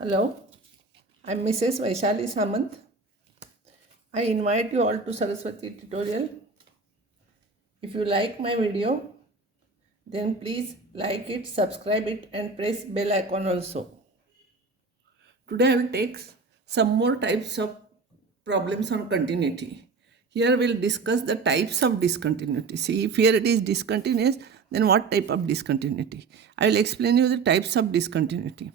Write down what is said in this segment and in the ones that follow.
Hello, I'm Mrs. Vaishali Samant. I invite you all to Saraswati tutorial. If you like my video, then please like it, subscribe it and press bell icon also. Today I will take some more types of problems on continuity. Here we'll discuss the types of discontinuity. See, if here it is discontinuous, then what type of discontinuity? I will explain you the types of discontinuity.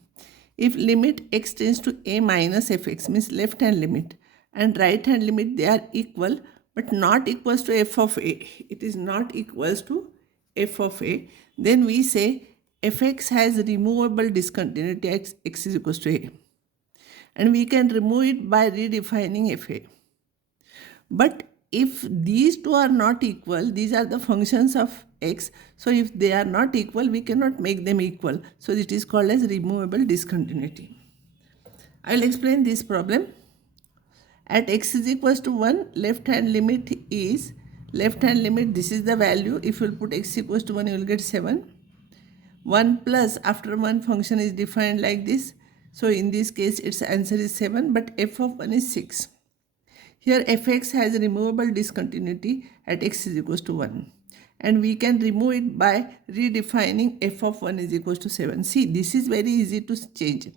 If limit x tends to a minus fx, means left hand limit, and right hand limit, they are equal but not equals to f of a. It is not equals to f of a. Then we say fx has removable discontinuity x is equals to a. And we can remove it by redefining fa. But if these two are not equal, these are the functions of x. So if they are not equal, we cannot make them equal. So it is called as removable discontinuity. I will explain this problem. At x is equals to 1, left hand limit is, this is the value. If you will put x equals to 1, you will get 7. 1 plus, after 1 function is defined like this. So in this case, its answer is 7, but f of 1 is 6. Here fx has a removable discontinuity at x is equals to 1. And we can remove it by redefining f of 1 is equals to 7. See, this is very easy to change.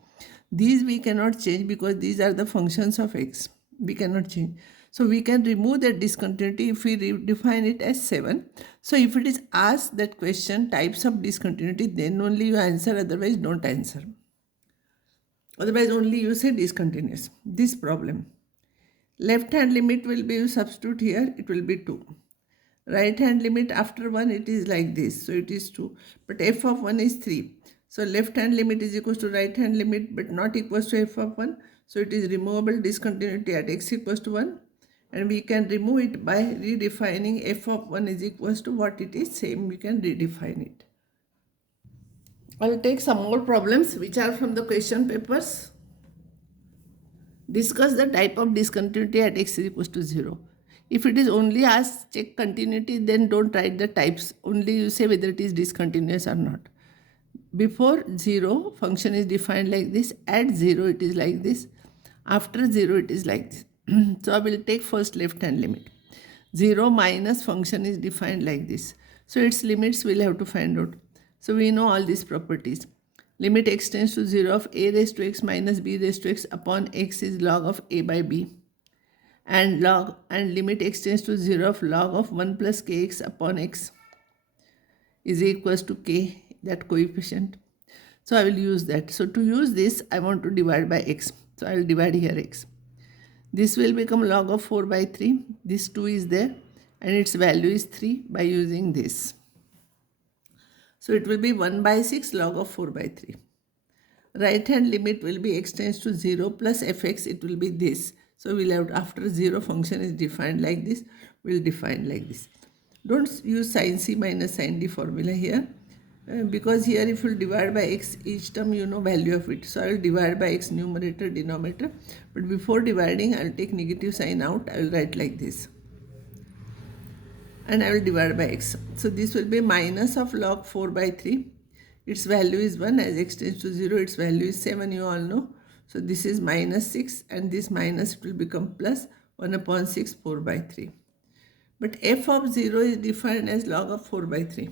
These we cannot change because these are the functions of x. We cannot change. So we can remove that discontinuity if we redefine it as 7. So if it is asked that question, types of discontinuity, then only you answer, otherwise don't answer. Otherwise only you say discontinuous. This problem. Left hand limit will be, you substitute here, it will be 2. Right hand limit after 1, it is like this. So it is 2. But f of 1 is 3. So left hand limit is equals to right hand limit but not equals to f of 1. So it is removable discontinuity at x equals to 1. And we can remove it by redefining f of 1 is equals to what it is. Same, we can redefine it. I will take some more problems which are from the question papers. Discuss the type of discontinuity at x is equals to 0. If it is only asked check continuity, then don't write the types. Only you say whether it is discontinuous or not. Before 0, function is defined like this. At 0, it is like this. After 0, it is like this. So I will take first left hand limit. 0 minus function is defined like this. So its limits we'll have to find out. So we know all these properties. Limit x tends to 0 of a raised to x minus b raised to x upon x is log of a by b. And limit x tends to 0 of log of 1 plus kx upon x is equals to k, that coefficient. So I will use that. So to use this, I want to divide by x. So I will divide here x. This will become log of 4 by 3. This 2 is there and its value is 3 by using this. So it will be 1 by 6 log of 4 by 3. Right hand limit will be x tends to 0 plus fx, it will be this. So we'll have, after 0 function is defined like this, we'll define like this. Don't use sin c minus sin d formula here. Because here if you divide by x, each term you know value of it. So I will divide by x numerator, denominator. But before dividing, I will take negative sign out. I will write like this. And I will divide by x. So this will be minus of log 4 by 3. Its value is 1. As x tends to 0, its value is 7, you all know. So this is minus 6 and this minus will become plus 1 upon 6, 4 by 3. But f of 0 is defined as log of 4 by 3.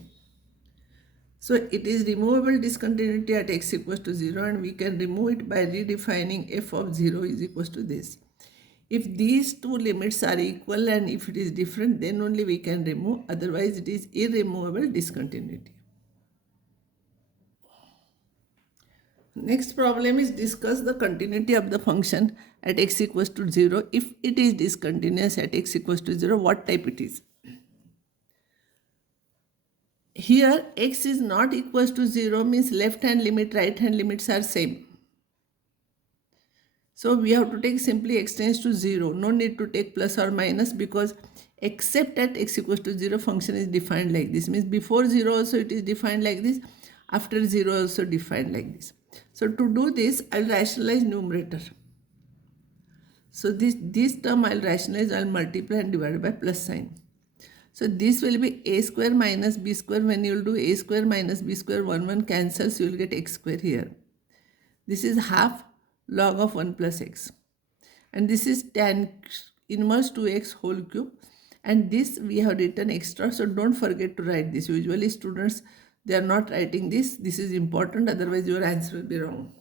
So it is removable discontinuity at x equals to 0 and we can remove it by redefining f of 0 is equals to this. If these two limits are equal and if it is different, then only we can remove, otherwise it is irremovable discontinuity. Next problem is discuss the continuity of the function at x equals to 0. If it is discontinuous at x equals to 0, what type it is? Here x is not equals to 0 means left hand limit, right hand limits are same. So we have to take simply x tends to 0. No need to take plus or minus because except at x equals to 0 function is defined like this. Means before 0 also it is defined like this. After 0 also defined like this. So to do this, I will rationalize numerator. So this term I will rationalize, I will multiply and divide by plus sign. So this will be a square minus b square. When you will do a square minus b square, 1 cancels, you will get x square here. This is half log of 1 plus x. And this is tan inverse 2x whole cube. And this we have written extra, so don't forget to write this. Usually students, they are not writing this. This is important, otherwise your answer will be wrong.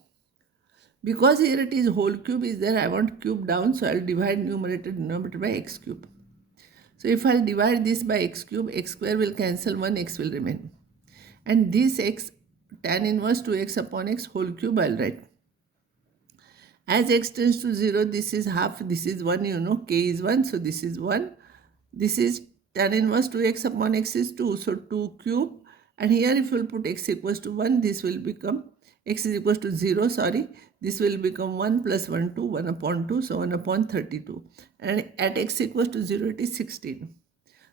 Because here it is whole cube is there, I want cube down, so I'll divide numerator denominator by x cube. So if I'll divide this by x cube, x square will cancel, 1 x will remain. And this x, tan inverse 2x upon x whole cube I'll write. As x tends to 0, this is half, this is 1, you know, k is 1, so this is 1. This is tan inverse 2x upon x is 2, so 2 cube. And here if you will put x equals to 1, this will become, x is equals to 0, sorry, this will become 1 plus 1, 2, 1 upon 2, so 1 upon 32. And at x equals to 0, it is 16.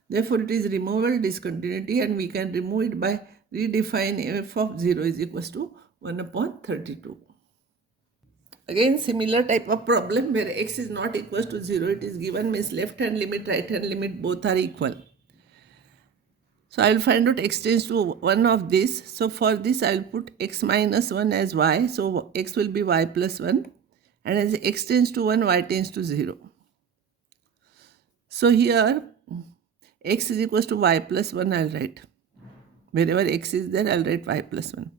Therefore, it is removable discontinuity, and we can remove it by redefine f of 0 is equals to 1 upon 32. Again, similar type of problem where x is not equals to 0, it is given means left hand limit, right hand limit both are equal. So I will find out x tends to 1 of this. So for this I will put x minus 1 as y. So x will be y plus 1. And as x tends to 1, y tends to 0. So here x is equals to y plus 1 I will write. Wherever x is there, I will write y plus 1.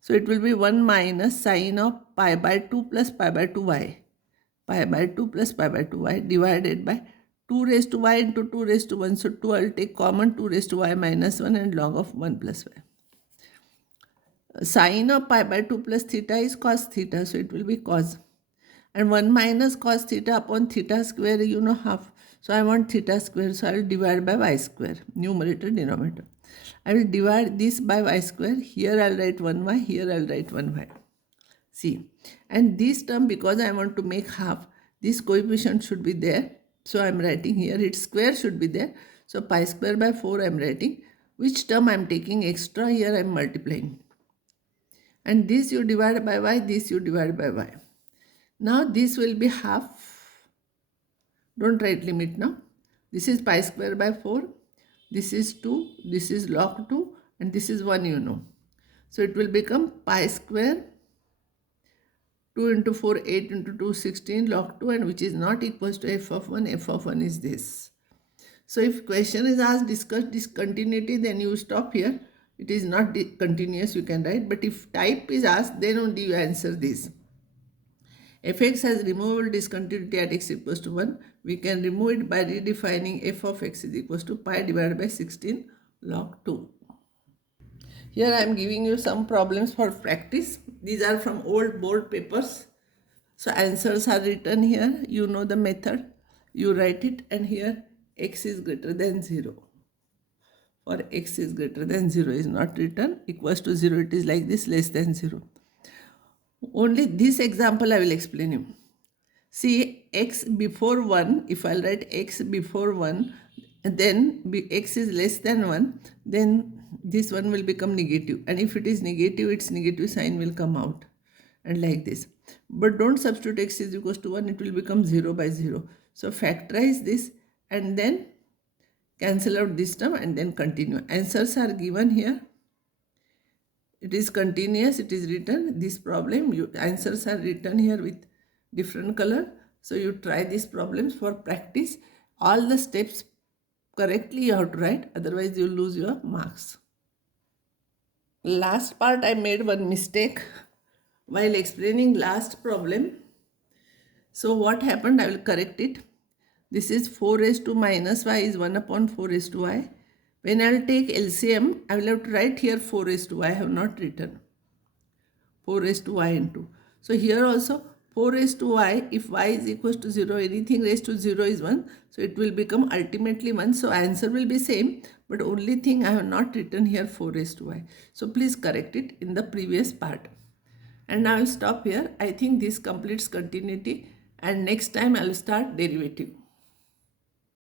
So it will be 1 minus sine of pi by 2 plus pi by 2y. Pi by 2 plus pi by 2y divided by 2 raised to y into 2 raised to 1. So 2 I will take common, 2 raised to y minus 1 and log of 1 plus y. Sine of pi by 2 plus theta is cos theta. So it will be cos. And 1 minus cos theta upon theta square, you know, half. So I want theta square. So I will divide by y square. Numerator, denominator. I will divide this by y square. Here I will write 1y. Here I will write 1y. See. And this term, because I want to make half, this coefficient should be there. So I am writing here, its square should be there. So pi square by 4 I am writing. Which term I am taking extra, here I am multiplying. And this you divide by y, this you divide by y. Now this will be half. Don't write limit now. This is pi square by 4. This is 2. This is log 2. And this is 1, you know. So it will become pi square 2 into 4, 8 into 2, 16 log 2, and which is not equals to f of 1. F of 1 is this. So if question is asked discuss discontinuity, then you stop here. It is not continuous, you can write. But if type is asked, then only you answer this. Fx has removable discontinuity at x equals to 1. We can remove it by redefining f of x is equals to pi divided by 16 log 2. Here I am giving you some problems for practice. These are from old board papers. So answers are written here. You know the method. You write it, and here x is greater than 0. For x is greater than 0 is not written. Equals to 0, it is like this, less than 0. Only this example I will explain you. See, x before 1, if I will write x before 1, then x is less than 1, then this one will become negative. And if it is negative, its negative sign will come out. And like this. But don't substitute x is equals to 1, it will become 0 by 0. So factorize this and then cancel out this term and then continue. Answers are given here. It is continuous, it is written. This problem, answers are written here with different color. So you try these problems for practice. All the steps correctly you have to write, otherwise you lose your marks. Last part I made one mistake while explaining last problem. So what happened, I will correct it. This is 4 raised to minus y is 1 upon 4 raised to y. When I will take LCM, I will have to write here 4 raised to y. I have not written 4 raised to y into. So here also 4 raised to y, if y is equals to 0, anything raised to 0 is 1. So it will become ultimately 1. So answer will be same, but only thing I have not written here 4 raised to y. So please correct it in the previous part. And I will stop here. I think this completes continuity, and next time I will start derivative.